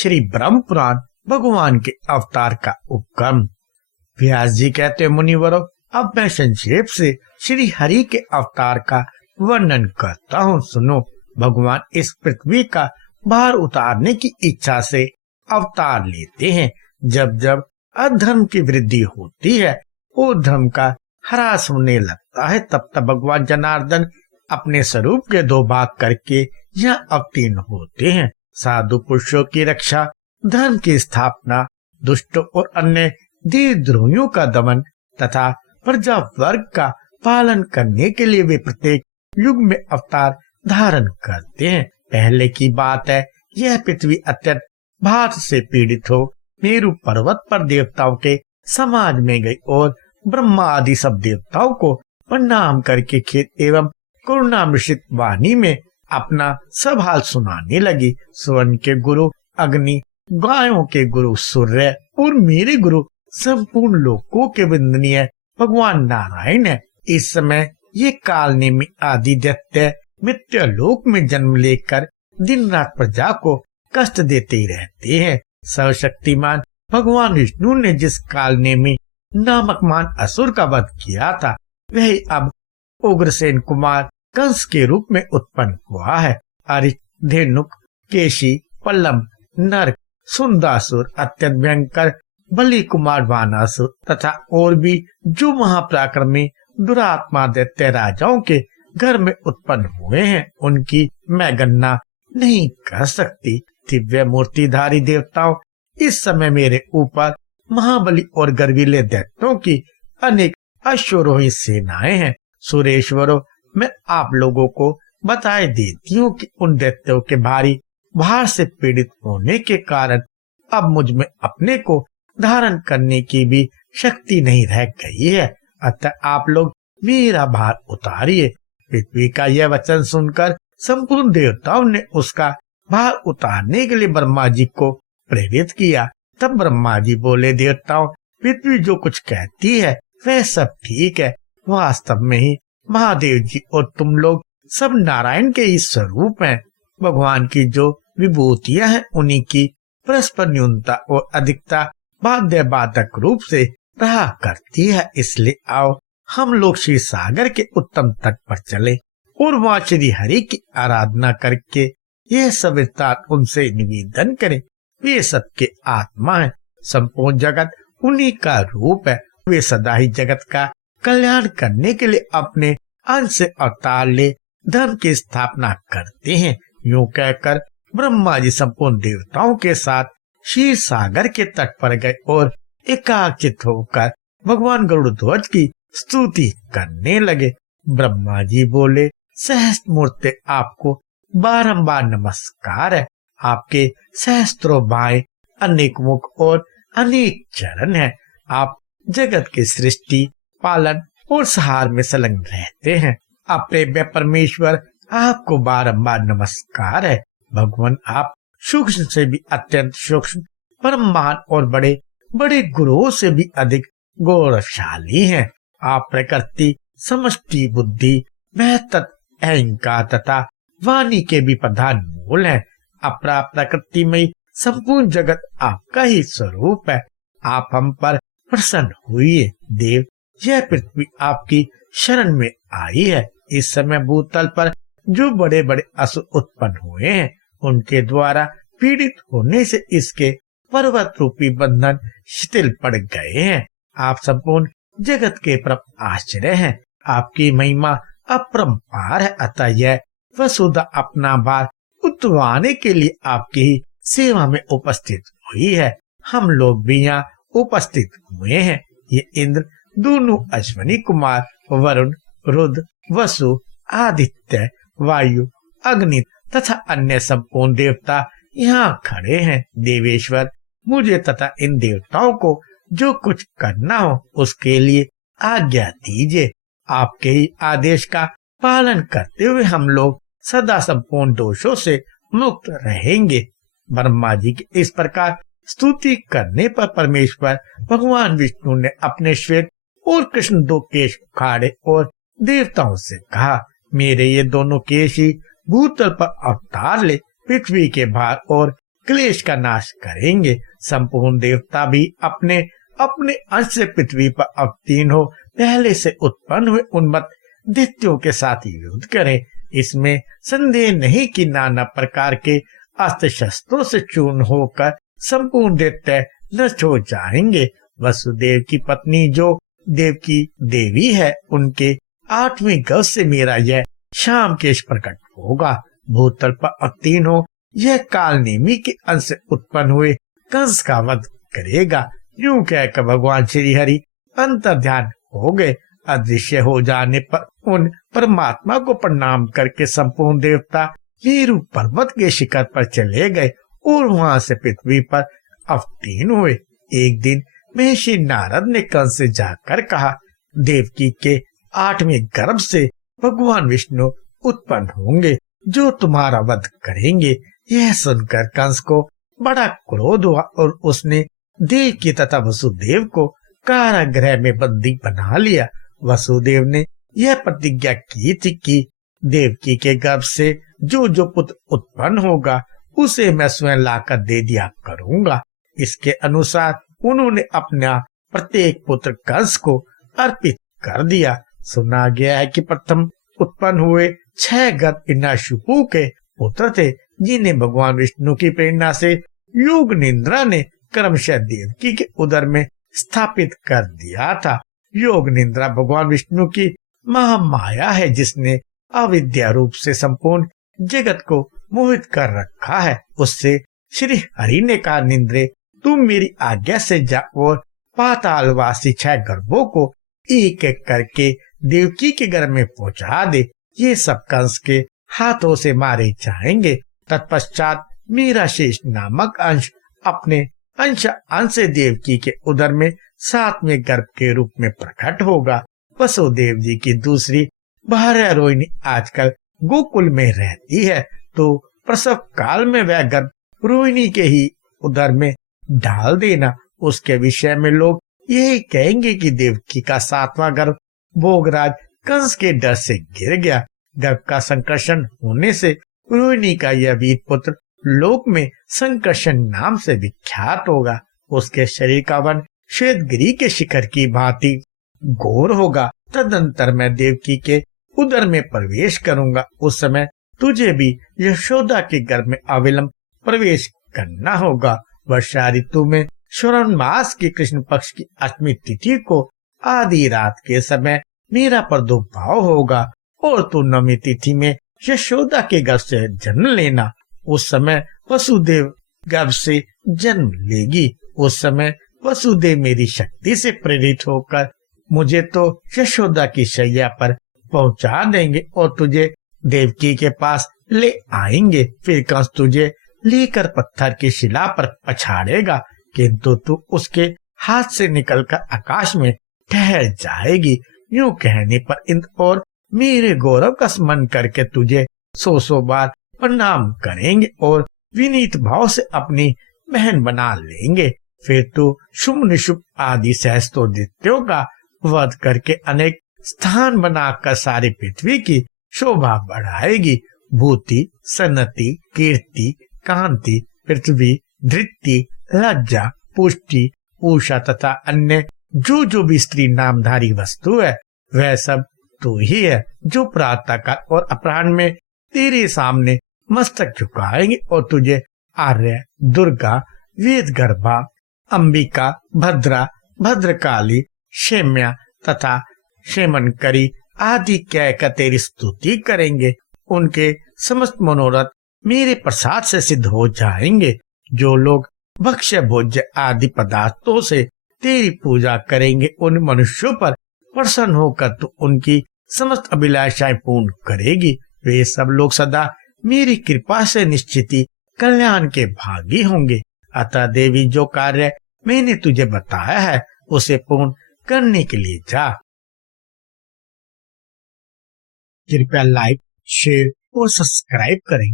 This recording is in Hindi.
श्री ब्रह्म पुराण भगवान के अवतार का उपक्रम। व्यास जी कहते मुनिवरों, अब मैं संक्षेप से श्री हरि के अवतार का वर्णन करता हूँ, सुनो। भगवान इस पृथ्वी का भार उतारने की इच्छा से अवतार लेते हैं। जब जब अधर्म की वृद्धि होती है और धर्म का ह्रास होने लगता है, तब तब भगवान जनार्दन अपने स्वरूप के दो भाग करके यहाँ अवतीर्ण होते हैं। साधु पुरुषों की रक्षा, धर्म की स्थापना, दुष्टों और अन्य देशद्रोहियों का दमन तथा प्रजा वर्ग का पालन करने के लिए वे प्रत्येक युग में अवतार धारण करते हैं। पहले की बात है, यह पृथ्वी अत्यंत भार से पीड़ित हो मेरु पर्वत पर देवताओं के समाज में गई और ब्रह्मा आदि सब देवताओं को प्रणाम करके खेत एवं करुणा मिश्रित वाणी में अपना सब हाल सुनाने लगी। स्वर्ण के गुरु अग्नि, गायों के गुरु सूर्य और मेरे गुरु संपूर्ण लोकों के वंदनीय भगवान नारायण है। इस समय ये कालनेमी आदि दैत्य मिथ्या लोक में जन्म लेकर दिन रात प्रजा को कष्ट देते ही रहते हैं। सर्वशक्तिमान भगवान विष्णु ने जिस कालनेमी नामक मान असुर का वध किया था, वही अब उग्रसेन कुमार कंस के रूप में उत्पन्न हुआ है। अरिच, धेनुक, केशी, पल्लम, नरक, सुंदासुर, अत्यंत भयंकर बलि कुमार वानासुर तथा और भी जो महापराक्रमी दुरात्मा दैत्य राजाओं के घर में उत्पन्न हुए हैं, उनकी मैं गणना नहीं कर सकती। दिव्य मूर्तिधारी देवताओं, इस समय मेरे ऊपर महाबली और गर्वीले दैत्यों की अनेक अश्वरोही सेनाएं हैं। सुरेश्वरों, मैं आप लोगों को बताए देती हूँ कि उन दैत्यों के भारी भार से पीड़ित होने के कारण अब मुझ में अपने को धारण करने की भी शक्ति नहीं रह गई है। अतः आप लोग मेरा भार उतारिए। पृथ्वी का यह वचन सुनकर संपूर्ण देवताओं ने उसका भार उतारने के लिए ब्रह्मा जी को प्रेरित किया। तब ब्रह्मा जी बोले, देवताओं, पृथ्वी जो कुछ कहती है वह सब ठीक है। वास्तव में ही महादेव जी और तुम लोग सब नारायण के ही स्वरूप हैं। भगवान की जो विभूतियां हैं उन्हीं की परस्पर न्यूनता और अधिकता बाध्य बाधक रूप से रहा करती है। इसलिए आओ हम लोग क्षीर सागर के उत्तम तट पर चले और वहाँ श्री हरि की आराधना करके यह सब विस्तार उनसे निवेदन करें। वे सबके आत्मा है, संपूर्ण जगत उन्हीं का रूप है। वे सदा ही जगत का कल्याण करने के लिए अपने अंश से अवतार ले धर्म की स्थापना करते हैं। यूं कहकर ब्रह्मा जी संपूर्ण देवताओं के साथ क्षीर सागर के तट पर गए और एकाग्रचित्त होकर भगवान गरुड़ध्वज की स्तुति करने लगे। ब्रह्मा जी बोले, सहस्त्र मूर्ति, आपको बारंबार नमस्कार है। आपके सहस्त्रों बाएं, अनेक मुख और अनेक चरण हैं। आप जगत की सृष्टि, पालन और सहार में संलग्न रहते हैं। अपने परमेश्वर, आपको बारंबार नमस्कार है। भगवान, आप सूक्ष्म से भी अत्यंत सूक्ष्म, परम महान और बड़े बड़े गुरुओं से भी अधिक गौरवशाली हैं। आप प्रकृति, समष्टि, बुद्धि, महत्व, अहंकार तथा वाणी के भी प्रधान मूल हैं। अपरा प्रकृति में संपूर्ण जगत आपका ही स्वरूप है। आप हम पर प्रसन्न हुए। देव, यह पृथ्वी आपकी शरण में आई है। इस समय भूतल पर जो बड़े बड़े असुर उत्पन्न हुए हैं, उनके द्वारा पीड़ित होने से इसके पर्वत रूपी बंधन शिथिल पड़ गए हैं। आप संपूर्ण जगत के परम आश्चर्य हैं। आपकी महिमा अपरंपार है। अतः यह वसुधा अपना भार उतरवाने के लिए आपकी ही सेवा में उपस्थित हुई है। हम लोग भी यहाँ उपस्थित हुए हैं। ये इंद्र, दोनों अश्वनी कुमार, वरुण, रुद्र, वसु, आदित्य, वायु, अग्नि तथा अन्य संपूर्ण देवता यहाँ खड़े हैं। देवेश्वर, मुझे तथा इन देवताओं को जो कुछ करना हो उसके लिए आज्ञा दीजिए। आपके ही आदेश का पालन करते हुए हम लोग सदा संपूर्ण दोषों से मुक्त रहेंगे। ब्रह्मा जी की इस प्रकार स्तुति करने पर परमेश्वर भगवान विष्णु ने अपने श्वेत और कृष्ण दो केश उखाड़े और देवताओं से कहा, मेरे ये दोनों केश ही भूतल पर अवतार ले पृथ्वी के भार और क्लेश का नाश करेंगे। संपूर्ण देवता भी अपने अपने अंश से पृथ्वी पर अवतीर्ण हो पहले से उत्पन्न हुए उन्मत्त दैत्यों के साथ युद्ध करें। इसमें संदेह नहीं कि नाना प्रकार के अस्त्र शस्त्रों से चूर्ण होकर संपूर्ण दैत्य नष्ट हो जाएंगे। वसुदेव की पत्नी जो देवकी देवी है, उनके 8वें गर्भ से मेरा यह शाम केश प्रकट होगा। भूतल पर अवतीर्ण हो यह काल नेमी के अंश से उत्पन्न हुए कंस का वध करेगा। यूं कहकर भगवान श्री हरि अंतर्ध्यान हो गए। अदृश्य हो जाने पर उन परमात्मा को प्रणाम करके संपूर्ण देवता मेरु पर्वत के शिखर पर चले गए और वहां से पृथ्वी पर अवतीर्ण हुए। एक दिन महर्षि नारद ने कंस से जाकर कहा, देवकी के 8वें गर्भ से भगवान विष्णु उत्पन्न होंगे जो तुम्हारा वध करेंगे। यह सुनकर कंस को बड़ा क्रोध हुआ और उसने देवकी तथा वसुदेव को कारागृह में बंदी बना लिया। वसुदेव ने यह प्रतिज्ञा की थी कि देवकी के गर्भ से जो जो पुत्र उत्पन्न होगा उसे मैं स्वयं लाकर दे दिया करूंगा। इसके अनुसार उन्होंने अपना प्रत्येक पुत्र कंस को अर्पित कर दिया। सुना गया है कि प्रथम उत्पन्न हुए 6 गर्भ इनाशुपु के पुत्र थे, जिन्हें भगवान विष्णु की प्रेरणा से योग निंद्रा ने क्रमशः देवकी के उदर में स्थापित कर दिया था। योग निंद्रा भगवान विष्णु की महामाया है, जिसने अविद्या रूप से संपूर्ण जगत को मोहित कर रखा है। उससे श्री हरि ने कहा, निंद्रे तुम मेरी आज्ञा से जा और पातालवासी 6 गर्भों को एक एक करके देवकी के गर्भ में पहुंचा दे। ये सब कंस के हाथों से मारे जाएंगे। तत्पश्चात मेरा शेष नामक अंश अपने अंश से देवकी के उदर में 7वें गर्भ के रूप में प्रकट होगा। वसुदेव जी की दूसरी भार्या रोहिणी आजकल गोकुल में रहती है, तो प्रसव काल में वह गर्भ रोहिणी के ही उदर में डाल देना। उसके विषय में लोग यही कहेंगे कि देवकी का 7वां गर्भ भोगराज कंस के डर से गिर गया। गर्भ का संकर्षण होने से रोहिणी का यह वीर पुत्र लोक में संकर्षण नाम से विख्यात होगा। उसके शरीर का वर्ण श्वेतगिरी के शिखर की भांति घोर होगा। तदंतर मैं देवकी के उदर में प्रवेश करूंगा। उस समय तुझे भी यशोदा के गर्भ में अविलंब प्रवेश करना होगा। वर्षा ऋतु में श्रावण मास की कृष्ण पक्ष की 8वीं तिथि को आधी रात के समय मेरा प्रादुर्भाव होगा और तू 9वीं तिथि में यशोदा के गर्भ से जन्म लेना। उस समय वसुदेव गर्भ से जन्म लेगी। उस समय वसुदेव मेरी शक्ति से प्रेरित होकर मुझे तो यशोदा की शैया पर पहुंचा देंगे और तुझे देवकी के पास ले आएंगे। फिर कंस तुझे लेकर पत्थर की शिला पर पछाड़ेगा, किंतु तू उसके हाथ से निकलकर आकाश में ठहर जाएगी। यूं कहने पर इंद्र और मेरे गौरव का स्मरण करके तुझे 100 बार प्रणाम करेंगे और विनीत भाव से अपनी बहन बना लेंगे। फिर तू शुभ निशुभ आदि सहस्त्रों दैत्यों का वध करके अनेक स्थान बनाकर सारी पृथ्वी की शोभा बढ़ाएगी। भूति, सन्नति, कीर्ति, कांति, पृथ्वी, धृति, लज्जा, पुष्टि, उषा तथा अन्य जो जो भी स्त्री नामधारी वस्तु है वह सब तू ही है, जो प्रातः काल और अपराह्न में तेरे सामने मस्तक झुकाएंगे और तुझे आर्य, दुर्गा, वेद गर्भा, अंबिका, भद्रा, भद्रकाली, क्षेम्या तथा क्षेमनकरी आदि कहकर तेरी स्तुति करेंगे। उनके समस्त मनोरथ मेरे प्रसाद से सिद्ध हो जाएंगे। जो लोग भक्ष्य भोज्य आदि पदार्थों से तेरी पूजा करेंगे, उन मनुष्यों पर प्रसन्न होकर तू उनकी समस्त अभिलाषाएं पूर्ण करेगी। वे सब लोग सदा मेरी कृपा से निश्चित ही कल्याण के भागी होंगे। अतः देवी, जो कार्य मैंने तुझे बताया है उसे पूर्ण करने के लिए जा। कृपया लाइक, शेयर और सब्सक्राइब करें।